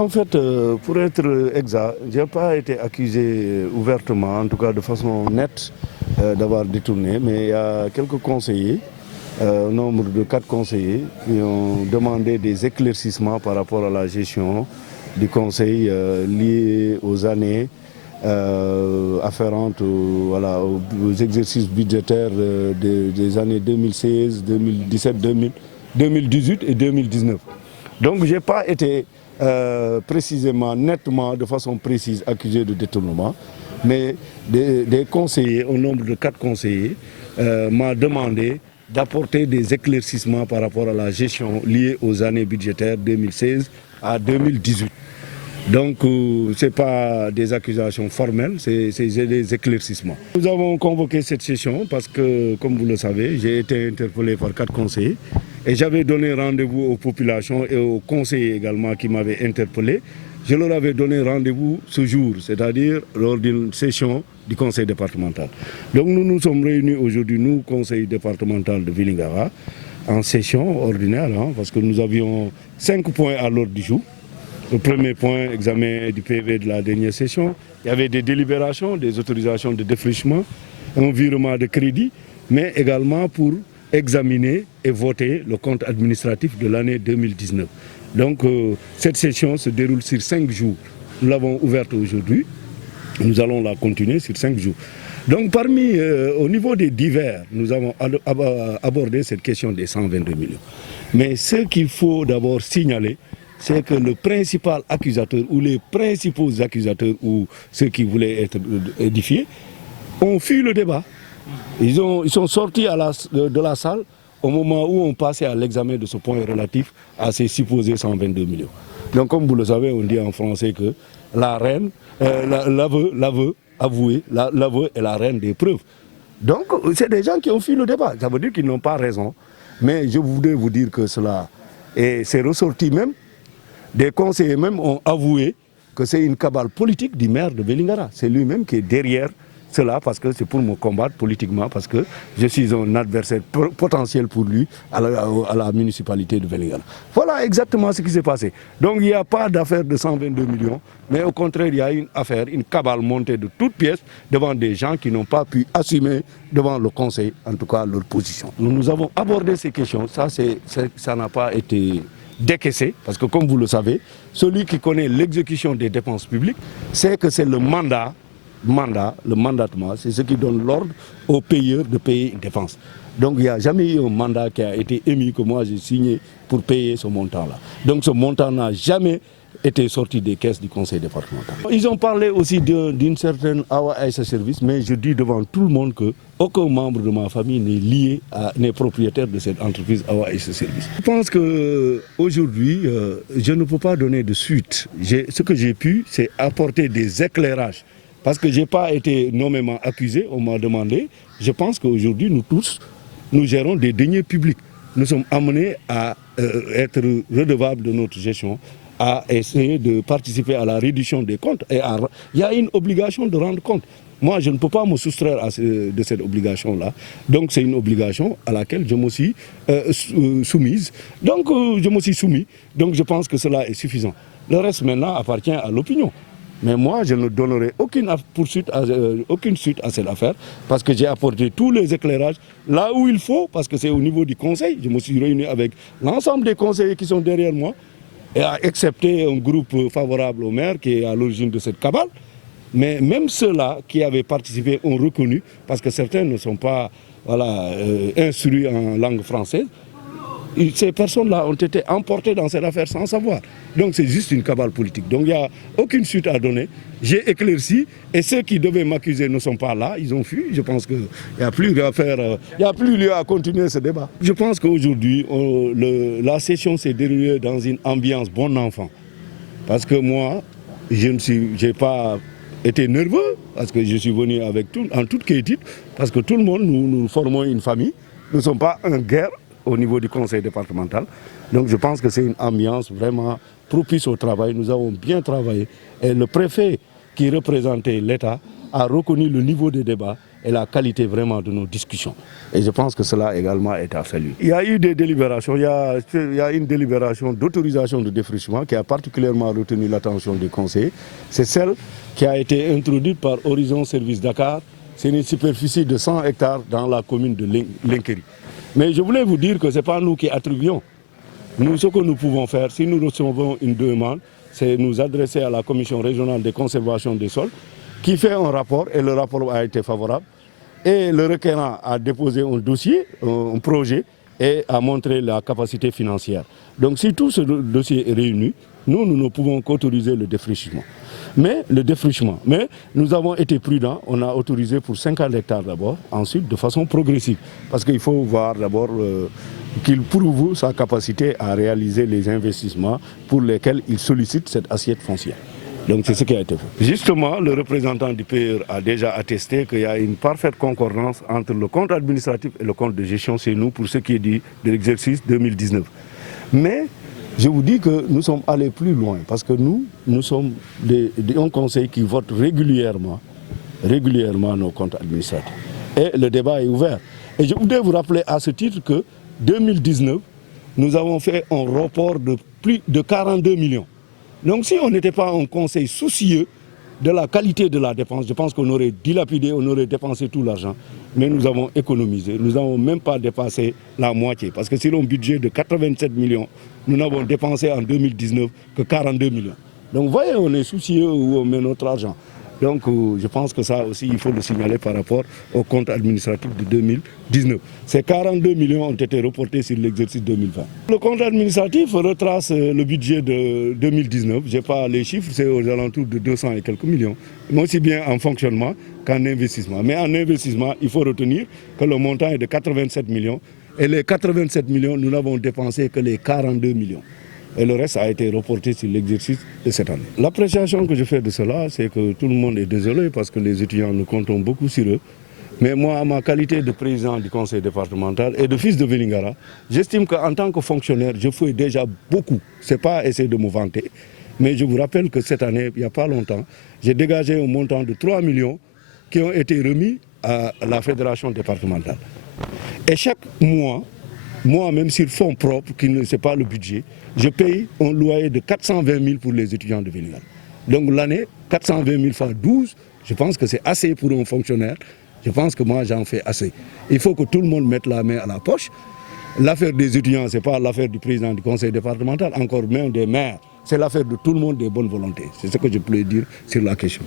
En fait, pour être exact, je n'ai pas été accusé ouvertement, en tout cas de façon nette, d'avoir détourné, mais il y a quelques conseillers, au nombre de 4 conseillers, qui ont demandé des éclaircissements par rapport à la gestion du conseil lié aux années afférentes aux exercices budgétaires des années 2016, 2017, 2018 et 2019. Donc je n'ai pas été précisément, nettement, de façon précise accusé de détournement, mais des conseillers, au nombre de 4 conseillers, m'ont demandé d'apporter des éclaircissements par rapport à la gestion liée aux années budgétaires 2016 à 2018. Donc ce n'est pas des accusations formelles, c'est des éclaircissements. Nous avons convoqué cette session parce que, comme vous le savez, j'ai été interpellé par 4 conseillers et j'avais donné rendez-vous aux populations et aux conseillers également qui m'avaient interpellé. Je leur avais donné rendez-vous ce jour, c'est-à-dire lors d'une session du conseil départemental. Donc nous nous sommes réunis aujourd'hui, nous, conseil départemental de Vélingara, en session ordinaire, parce que nous avions 5 points à l'ordre du jour. Le premier point, examen du PV de la dernière session. Il y avait des délibérations, des autorisations de défrichement, un virement de crédit, mais également pour examiner et voter le compte administratif de l'année 2019. Donc cette session se déroule sur 5 jours. Nous l'avons ouverte aujourd'hui. Nous allons la continuer sur 5 jours. Donc au niveau des divers, nous avons abordé cette question des 122 millions. Mais ce qu'il faut d'abord signaler, c'est que le principal accusateur ou les principaux accusateurs ou ceux qui voulaient être édifiés ont fui le débat. Ils sont sortis de la salle au moment où on passait à l'examen de ce point relatif à ces supposés 122 millions. Donc comme vous le savez, on dit en français que la reine, l'aveu est la reine des preuves. Donc c'est des gens qui ont fui le débat. Ça veut dire qu'ils n'ont pas raison. Mais je voudrais vous dire que cela c'est ressorti même. Des conseillers même ont avoué que c'est une cabale politique du maire de Vélingara. C'est lui-même qui est derrière cela parce que c'est pour me combattre politiquement, parce que je suis un adversaire potentiel pour lui à la municipalité de Vélingara. Voilà exactement ce qui s'est passé. Donc il n'y a pas d'affaire de 122 millions, mais au contraire il y a une affaire, une cabale montée de toutes pièces devant des gens qui n'ont pas pu assumer devant le conseil, en tout cas leur position. Nous avons abordé ces questions, ça n'a pas été décaissé, parce que comme vous le savez, celui qui connaît l'exécution des dépenses publiques, c'est que c'est le mandatement, c'est ce qui donne l'ordre aux payeurs de payer une dépense. Donc il n'y a jamais eu un mandat qui a été émis que moi j'ai signé pour payer ce montant-là. Donc ce montant n'a jamais été sorti des caisses du conseil départemental. Ils ont parlé aussi d'une certaine Awa Aïssa Service, mais je dis devant tout le monde qu'aucun membre de ma famille n'est propriétaire de cette entreprise Awa Aïssa Service. Je pense qu'aujourd'hui, je ne peux pas donner de suite. Ce que j'ai pu, c'est apporter des éclairages. Parce que je n'ai pas été nommément accusé, on m'a demandé. Je pense qu'aujourd'hui, nous tous, nous gérons des deniers publics. Nous sommes amenés à être redevables de notre gestion, à essayer de participer à la réduction des comptes. Et il y a une obligation de rendre compte. Moi, je ne peux pas me soustraire de cette obligation-là. Donc, c'est une obligation à laquelle je me suis soumise. Donc, je me suis soumis. Donc, je pense que cela est suffisant. Le reste, maintenant, appartient à l'opinion. Mais moi, je ne donnerai aucune suite à cette affaire parce que j'ai apporté tous les éclairages là où il faut, parce que c'est au niveau du conseil. Je me suis réuni avec l'ensemble des conseillers qui sont derrière moi, et à excepter un groupe favorable au maire qui est à l'origine de cette cabale. Mais même ceux-là qui avaient participé ont reconnu, parce que certains ne sont pas instruits en langue française. Ces personnes-là ont été emportées dans cette affaire sans savoir. Donc c'est juste une cabale politique. Donc il n'y a aucune suite à donner. J'ai éclairci et ceux qui devaient m'accuser ne sont pas là, ils ont fui. Je pense qu'il n'y a plus lieu à continuer ce débat. Je pense qu'aujourd'hui, la session s'est déroulée dans une ambiance bon enfant. Parce que moi, je n'ai pas été nerveux, parce que je suis venu en toute quiétude, parce que tout le monde, nous formons une famille. Nous ne sommes pas en guerre au niveau du conseil départemental. Donc je pense que c'est une ambiance vraiment propice au travail. Nous avons bien travaillé. Et le préfet qui représentait l'État a reconnu le niveau des débats et la qualité vraiment de nos discussions. Et je pense que cela également est à saluer. Il y a eu des délibérations, il y a une délibération d'autorisation de défrichement qui a particulièrement retenu l'attention des conseillers. C'est celle qui a été introduite par Horizon Service Dakar. C'est une superficie de 100 hectares dans la commune de Linkeri. Mais je voulais vous dire que ce n'est pas nous qui attribuons. Nous, ce que nous pouvons faire, si nous recevons une demande, c'est nous adresser à la Commission régionale de conservation des sols, qui fait un rapport, et le rapport a été favorable. Et le requérant a déposé un dossier, un projet, et a montré la capacité financière. Donc si tout ce dossier est réuni, nous ne pouvons qu'autoriser le défrichement. Mais nous avons été prudents, on a autorisé pour 50 hectares d'abord, ensuite de façon progressive. Parce qu'il faut voir d'abord qu'il prouve sa capacité à réaliser les investissements pour lesquels il sollicite cette assiette foncière. Donc c'est ce qui a été fait. Justement, le représentant du PER a déjà attesté qu'il y a une parfaite concordance entre le compte administratif et le compte de gestion chez nous pour ce qui est dit de l'exercice 2019. Mais je vous dis que nous sommes allés plus loin parce que nous sommes un conseil qui vote régulièrement nos comptes administratifs. Et le débat est ouvert. Et je voudrais vous rappeler à ce titre que 2019, nous avons fait un report de plus de 42 millions. Donc si on n'était pas un conseil soucieux de la qualité de la dépense, je pense qu'on aurait dilapidé, on aurait dépensé tout l'argent. Mais nous avons économisé, nous n'avons même pas dépassé la moitié. Parce que sur un budget de 87 millions, nous n'avons dépensé en 2019 que 42 millions. Donc vous voyez, on est soucieux où on met notre argent. Donc je pense que ça aussi, il faut le signaler par rapport au compte administratif de 2019. Ces 42 millions ont été reportés sur l'exercice 2020. Le compte administratif retrace le budget de 2019. Je n'ai pas les chiffres, c'est aux alentours de 200 et quelques millions. Mais aussi bien en fonctionnement qu'en investissement. Mais en investissement, il faut retenir que le montant est de 87 millions. Et les 87 millions, nous n'avons dépensé que les 42 millions. Et le reste a été reporté sur l'exercice de cette année. L'appréciation que je fais de cela, c'est que tout le monde est désolé parce que les étudiants, nous comptons beaucoup sur eux. Mais moi, à ma qualité de président du conseil départemental et de fils de Vélingara, j'estime qu'en tant que fonctionnaire, je fais déjà beaucoup. Ce n'est pas essayer de me vanter. Mais je vous rappelle que cette année, il n'y a pas longtemps, j'ai dégagé un montant de 3 millions qui ont été remis à la fédération départementale. Et chaque mois, moi-même sur fonds propres, qui ne c'est pas le budget, je paye un loyer de 420 000 pour les étudiants de Vélingara. Donc l'année, 420 000 fois 12, je pense que c'est assez pour un fonctionnaire. Je pense que moi j'en fais assez. Il faut que tout le monde mette la main à la poche. L'affaire des étudiants, ce n'est pas l'affaire du président du conseil départemental, encore même des maires. C'est l'affaire de tout le monde des bonnes volontés. C'est ce que je peux dire sur la question.